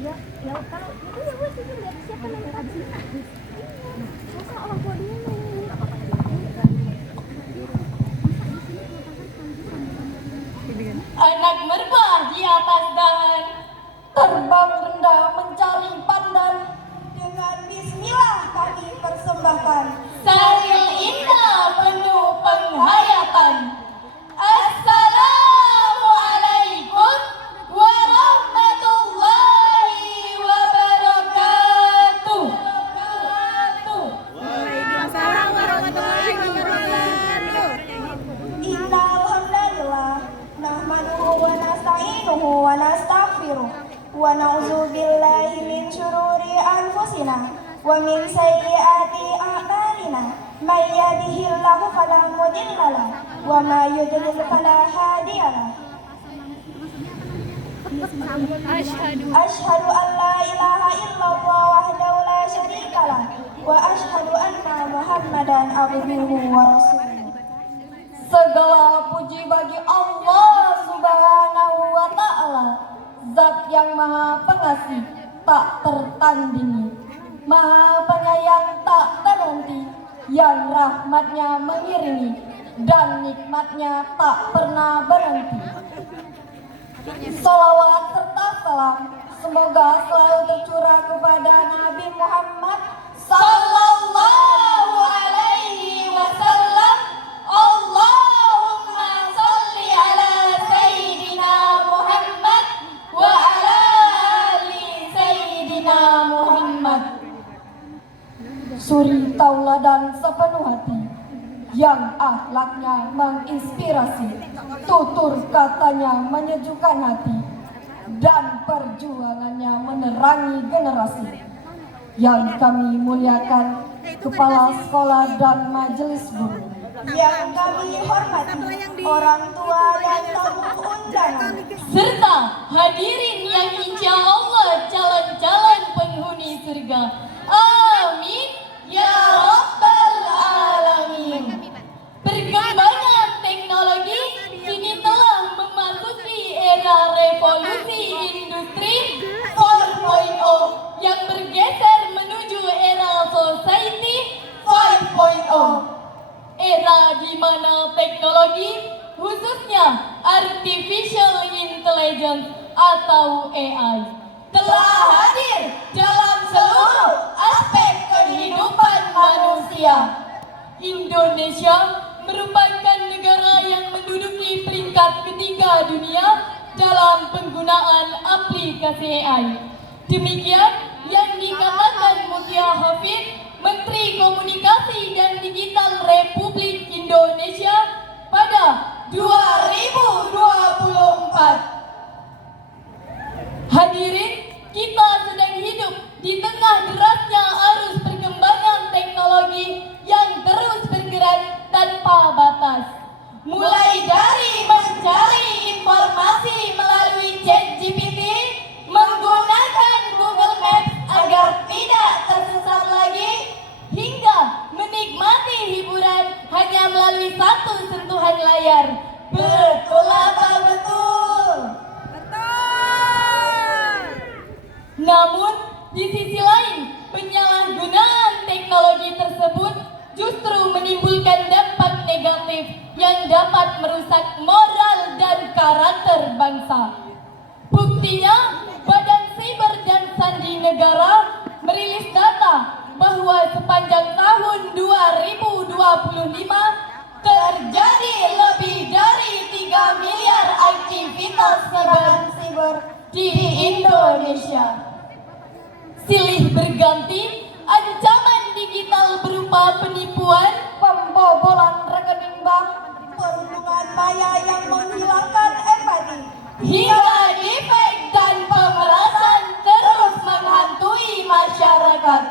Ya, ya kalau itu ya wes itu lihat siapa nanti habis ini habis. Masa orang tua dia nih. Anak merbah di atas dahan, terbang rendah mencari pandan. Dengan bismillah kami persembahkan Saril indah penuh penghayatan. Assalamualaikum warahmatullahi wabarakatuh. Waalaikumsalam warahmatullahi wabarakatuh. Innal hamdalillah nahmaduhu wa nasta'inuhu wa nastaghfiruh wa na'udzu billahi min syururi anfusina wa min sayyiati a'malina may yahdihillahu fala mudilla lahu wa may yudlil fala hadiya lahu. Asyhadu an la ilaha illallah wahdahu la syarika lah wa asyhadu anna Muhammadan abduhu wa rasuluh. Segala puji bagi Allah Subhanahu wa Ta'ala, Zat yang Maha Pengasih tak tertandingi, Maha Penyayang tak terhenti, yang rahmatnya mengiringi dan nikmatnya tak pernah berhenti. Salawat serta salam semoga selalu tercurah kepada Nabi Muhammad sallallahu alaihi wasallam. Allahumma sholli ala sayyidina Muhammad wa ala ali sayyidina Muhammad. Suri tauladan sepenuh hati yang akhlaknya menginspirasi, tutur katanya menyejukkan hati, dan perjuangannya menerangi generasi. Yang kami muliakan Kepala Sekolah dan Majelis Guru, yang kami hormati orang tua dan tamu undangan, serta hadirin yang insya Allah calon-calon penghuni surga. Amin ya Rabbal Alamin. Perkembangan teknologi kini telah memasuki era revolusi industri 4.0 yang bergeser menuju era society 5.0. Era di mana teknologi, khususnya artificial intelligence atau AI, telah hadir dalam seluruh aspek kehidupan manusia. Indonesia merupakan negara yang menduduki peringkat ketiga dunia dalam penggunaan aplikasi AI. Demikian yang dikatakan Mutia Hafid, Menteri Komunikasi dan Digital Republik Indonesia pada 2024. Hadirin, kita sedang hidup di tengah derasnya arus perkembangan teknologi yang terus bergerak tanpa batas. Mulai dari mencari informasi melalui ChatGPT, menggunakan Google Maps agar tidak tersesat lagi, hingga menikmati hiburan hanya melalui satu sentuhan layar. Betul apa betul? Namun, di sisi lain, penyalahgunaan teknologi tersebut justru menimbulkan dampak negatif yang dapat merusak moral dan karakter bangsa. Buktinya, Badan Siber dan Sandi Negara merilis data bahwa sepanjang tahun 2025 terjadi lebih dari 3 miliar aktivitas serangan siber di Indonesia. Silih berganti, ancaman digital berupa penipuan, pembobolan rekening bank, perundungan maya yang menghilangkan empati, hingga deepfake dan pemerasan terus menghantui masyarakat.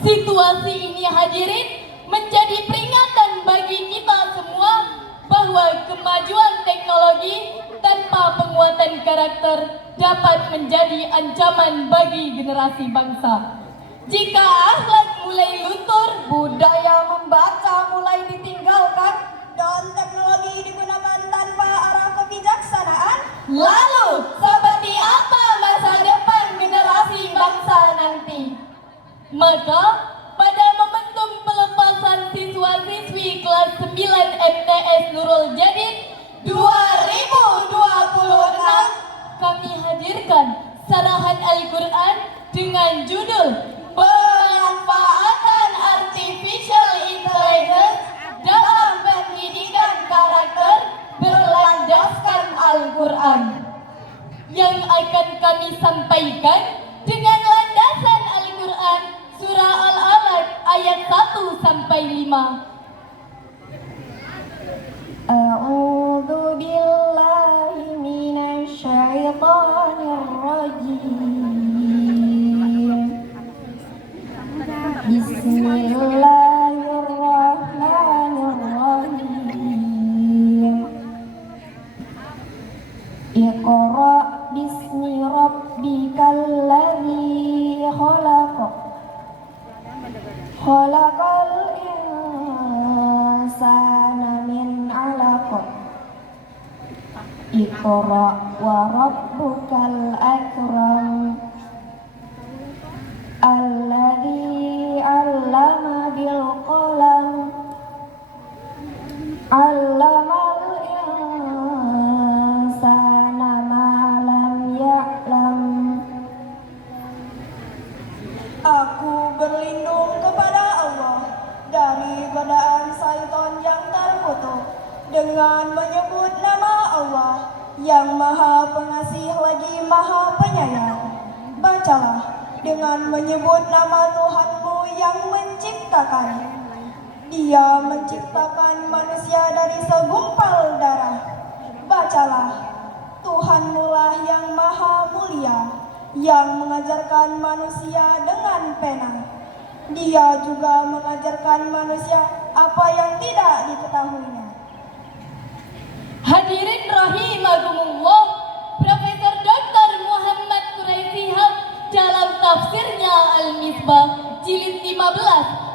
Situasi ini, hadirin, menjadi peringatan bagi kita semua bahwa kemajuan teknologi tanpa penguatan karakter dapat menjadi ancaman bagi generasi bangsa. Jika akhlak mulai luntur, budaya membaca mulai ditinggalkan, Lalu, seperti apa masa depan generasi bangsa nanti? Maka, pada momentum pelepasan siswa-siswi kelas 9 MTS Nurul Jadid 2026, kami hadirkan sarahan Al-Quran dengan judul Pemanfaatan Artificial Intelligence dalam Pendidikan Karakter Berlandaskan Al-Quran, yang akan kami sampaikan dengan landasan Al-Quran Surah Al-Alaq ayat 1 sampai 5. A'udzu billahi minasy syaithanir rajim. Bismillahirrahmanirrahim. Iqra bismi rabbikal ladzi khalaq. Khalaqal insana min 'alaq. Iqra wa rabbukal akram. Alladzi 'allama bil qalam. 'Allamal insana ma lam ya'lam. Aku berlindung kepada Allah dari godaan syaitan yang terkutuk dengan menyebut nama Allah yang Maha Pengasih lagi Maha Penyayang. Bacalah dengan menyebut nama Tuhanmu yang menciptakan. Dia menciptakan manusia dari segumpal darah. Bacalah, Tuhanmu lah yang Maha Mulia, yang mengajarkan manusia dengan pena. Dia juga mengajarkan manusia apa yang tidak diketahuinya. Hadirin rahimakumullah, Profesor Dr. Muhammad Quraisy Shihab dalam tafsirnya Al-Misbah jilid 15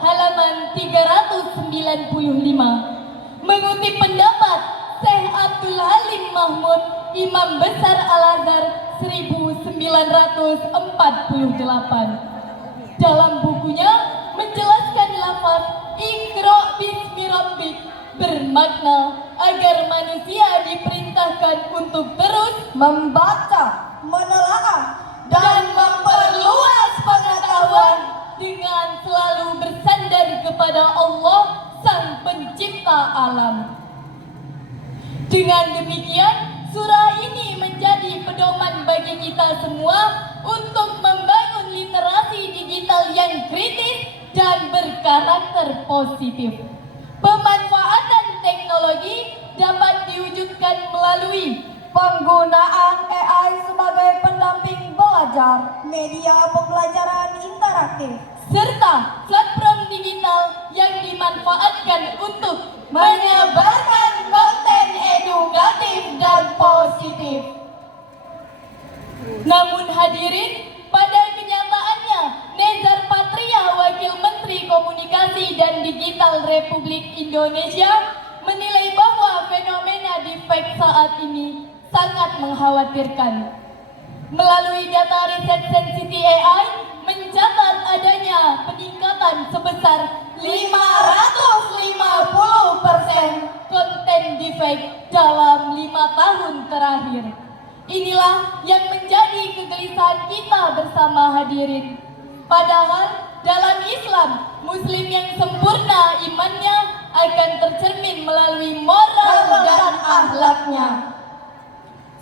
halaman 395 mengutip pendapat Syekh Abdul Halim Mahmud, Imam Besar Al-Azhar 1948. Dalam bukunya menjelaskan lafaz Iqra bismi rabbik bermakna agar manusia diperintahkan untuk terus membaca, menelaah, dan memperluas pengetahuan dengan selalu bersandar kepada Allah Sang Pencipta alam. Dengan demikian, surah ini menjadi pedoman bagi kita semua untuk membangun literasi digital yang kritis dan berkarakter positif. Pemanfaatan teknologi dapat diwujudkan melalui penggunaan AI sebagai pendamping belajar, Media pembelajaran interaktif, serta platform digital yang dimanfaatkan untuk menyebarkan konten edukatif dan positif. Namun hadirin, pada kenyataannya, Nezar Patria, Wakil Menteri Komunikasi dan Digital Republik Indonesia, menilai bahwa fenomena deepfake saat ini sangat mengkhawatirkan. Melalui data riset Sensity AI, mencatat adanya peningkatan sebesar 550% konten deepfake dalam 5 tahun terakhir. Inilah yang menjadi kegelisahan kita bersama hadirin. Padahal dalam Islam, Muslim yang sempurna imannya akan tercermin melalui moral dan akhlaknya.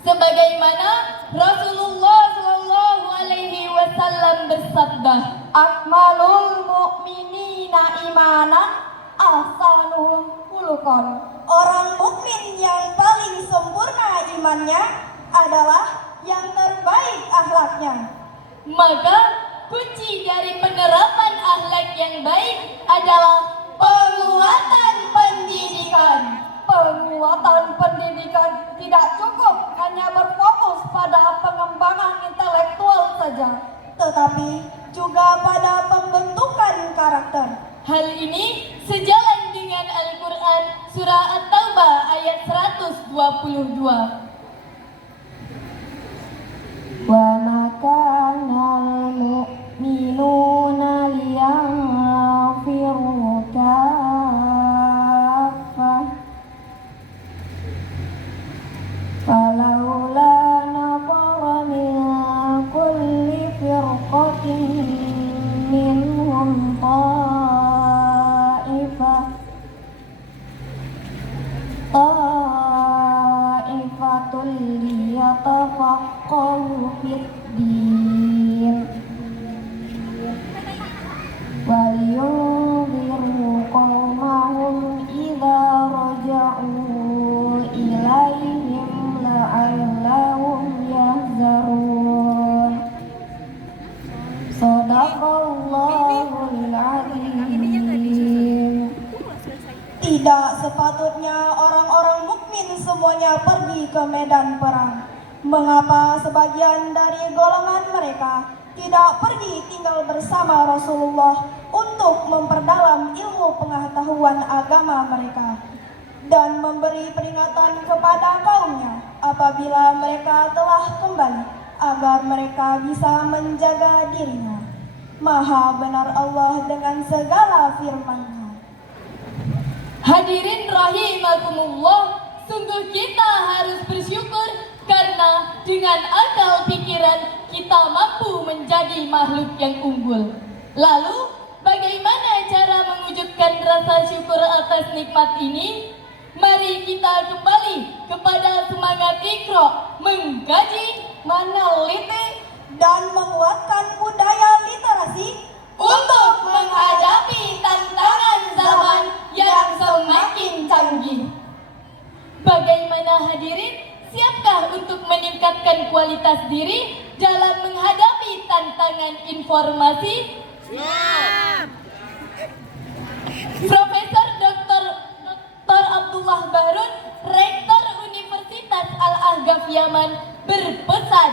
Sebagaimana Rasulullah SAW bersabda, "Akmalul mu'minina imanan, ahsanuhum khuluqan." Orang mukmin yang paling sempurna imannya adalah yang terbaik akhlaknya. Maka kunci dari penerapan akhlak yang baik adalah penguatan pendidikan. Penguatan pendidikan tidak cukup hanya berfokus pada pengembangan intelektual saja, tetapi juga pada pembentukan karakter. Hal ini sejalan dengan Al-Quran Surah At-Taubah ayat 122. ta'ifatul liyatafaqahu fid-din waliyunziru qaumahum idza raja'u ilaihim la'allahum yahzarun. Shadaqallahul azim. Tidak sepatutnya orang-orang mukmin semuanya pergi ke medan perang. Mengapa sebagian dari golongan mereka tidak pergi tinggal bersama Rasulullah untuk memperdalam ilmu pengetahuan agama mereka dan memberi peringatan kepada kaumnya apabila mereka telah kembali agar mereka bisa menjaga dirinya. Maha benar Allah dengan segala firman-Nya. Hadirin rahimakumullah, sungguh kita harus bersyukur karena dengan akal pikiran kita mampu menjadi makhluk yang unggul. Lalu, bagaimana cara mewujudkan rasa syukur atas nikmat ini? Mari kita kembali kepada semangat Iqra, mengkaji, meneliti, dan menguatkan budaya literasi untuk menghadapi tantangan zaman yang semakin canggih. Bagaimana hadirin? Siapkah untuk meningkatkan kualitas diri dalam menghadapi tantangan informasi? Siap! Profesor Dr. Abdullah Bahrun, Rektor Universitas Al-Ahqaf Yaman, berpesan,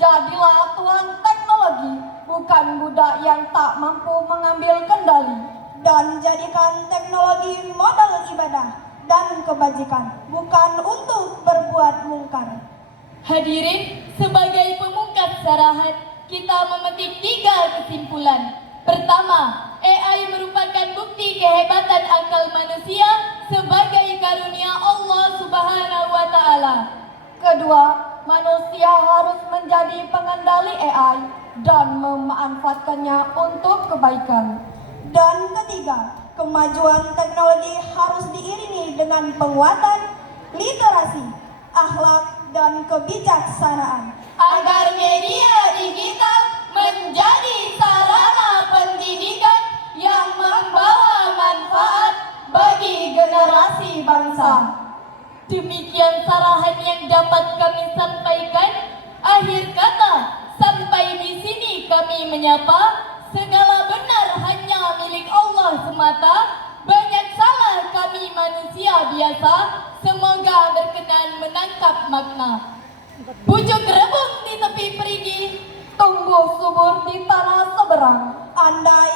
Jadilah tuan teknologi, bukan budak yang tak mampu mengambil kendali. dan jadikan teknologi modal ibadah dan kebajikan, bukan untuk berbuat mungkar. Hadirin, sebagai pemungkas sarahan, kita memetik 3 kesimpulan. Pertama, AI merupakan bukti kehebatan akal manusia sebagai karunia Allah Subhanahu wa Ta'ala. Kedua, manusia harus menjadi pengendali AI dan memanfaatkannya untuk kebaikan. Dan ketiga, kemajuan teknologi harus diiringi dengan penguatan literasi, akhlak, dan kebijaksanaan. Agar media digital menjadi sarana pendidikan yang membawa manfaat bagi generasi bangsa. Demikian sarahan yang dapat kami sampaikan. Akhir kata, sampai di sini kami menyapa. Segala benar hanya milik Allah semata. Banyak salah kami manusia biasa. Semoga berkenan menangkap makna. Pucuk rebung di tepi perigi, Tumbuh subur di tanah seberang. Andai